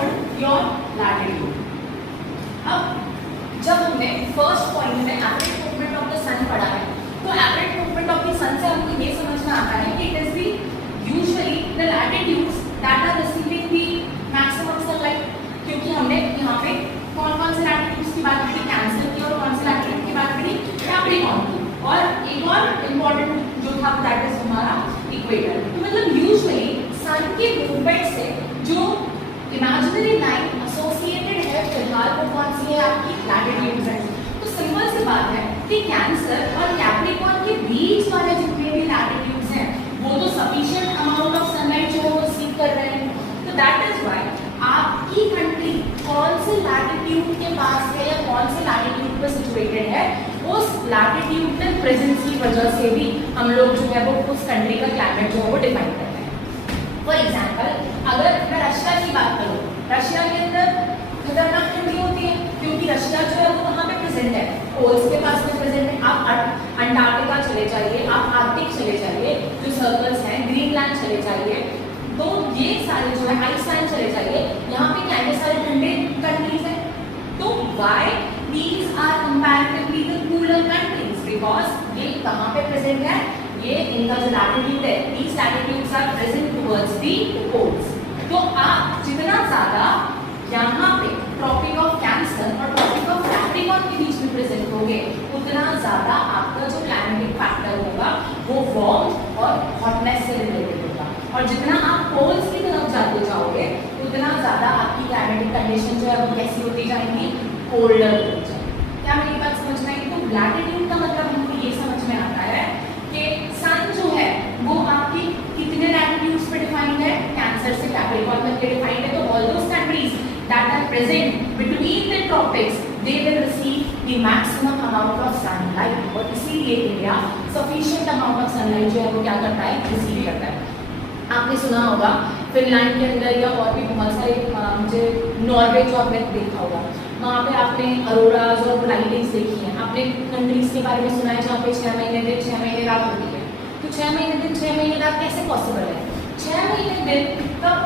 Not your latitude. अब जब हमने फर्स्ट पॉइंट में average movement of the sun पढ़ा है, तो average movement of the sun से हमको ये समझ में आता है कि it is the usually the latitudes that are receiving the maximum sunlight, क्योंकि हमने यहाँ पे कौन कौन से लैटिट्यूड्स की बात करी, कैंसर की, और कौन से लैटिट्यूड की बात करी, कैप्रिकॉर्न की, और एक और इम्पोर्टेंट जो था दैट इज हमारा इक्वेटर। तो मतलब यूजुअली सन के मूवमेंट से जो इमेजिनरी लाइन एसोसिएटेड है फिलहाल वो कौन सी है, आपकी लैटिट्यूड है। तो सिंपल सी बात है कि कैंसर और कैप्रिकॉर्न के बीच वाले जितने भी लैटिट्यूड्स हैं वो तो सफिशिएंट अमाउंट ऑफ सनलाइट जो है वो रिसीव कर रहे हैं। तो दैट इज व्हाई आपकी कंट्री कौन से लैटिट्यूड के पास है या कौन से लैटिट्यूड पर सिचुएटेड है, उस लैटिट्यूड में प्रेजेंस की वजह से भी हम लोग जो है वो उस कंट्री का क्लाइमेट जो है वो डिफाइन करते हैं। फॉर एग्जाम्पल, अगर मैं रशिया की बात करूँ, रशिया के अंदर खतरनाक ठंडी होती है, क्योंकि रशिया जो है वो वहाँ पे प्रेजेंट है, पोल्स के पास में प्रेजेंट है। आप अंटार्कटिका चले जाइए, आप आर्कटिक चले जाइए, जो सर्कल्स हैं, ग्रीनलैंड चले जाइए, तो ये सारे जो है आइसलैंड चले जाइए, यहाँ पे क्या सारे ठंडे कंट्रीज हैं। तो why these are comparatively the cooler countries, because ये कहाँ पे प्रेजेंट है, ये इनका जो लैटिट्यूड है, these latitudes are present towards the poles। तो आप जितना ज्यादा यहाँ पे ट्रॉपिक ऑफ कैंसर और ट्रॉपिक ऑफ कैप्रिकॉर्न के बीच में प्रेजेंट होगे, उतना ज्यादा आपका जो क्लाइमेटिक फैक्टर होगा वो वार्म और हॉटनेस से रिलेटेड होगा, और जितना आप पोल्स की तरफ जाते जाओगे उतना ज्यादा आपकी क्लाइमेटिक कंडीशन जो है वो कैसी होती जाएंगी, कोल्डर होती जाएगी। क्या मेरी बात समझ में आई? तो लैटिट्यूड का मतलब हमको ये समझ में आता है कि सन जो है वो आपकी कितने लैटिट्यूड्स पे डिफाइंड है, कैंसर से कैप्रिकॉर्न तक के डिफाइंड है। तो all those countries that are present between the tropics they will receive the maximum amount of sunlight, और इसीलिए India sufficient amount of sunlight जो है वो क्या करता है, रिसीव करता है। आपने सुना होगा फिनलैंड के अंदर या और भी बहुत सारे, मुझे नॉर्वे जो आपने देखा होगा, वहाँ पे आपने अरोराज और लाइटिंग्स देखी हैं। आपने कंट्रीज के बारे में सुना है जहाँ पे 6 महीने दिन 6 महीने रात होती है। तो 6 महीने दिन 6 महीने रात कैसे पॉसिबल है? 6 महीने दिन कब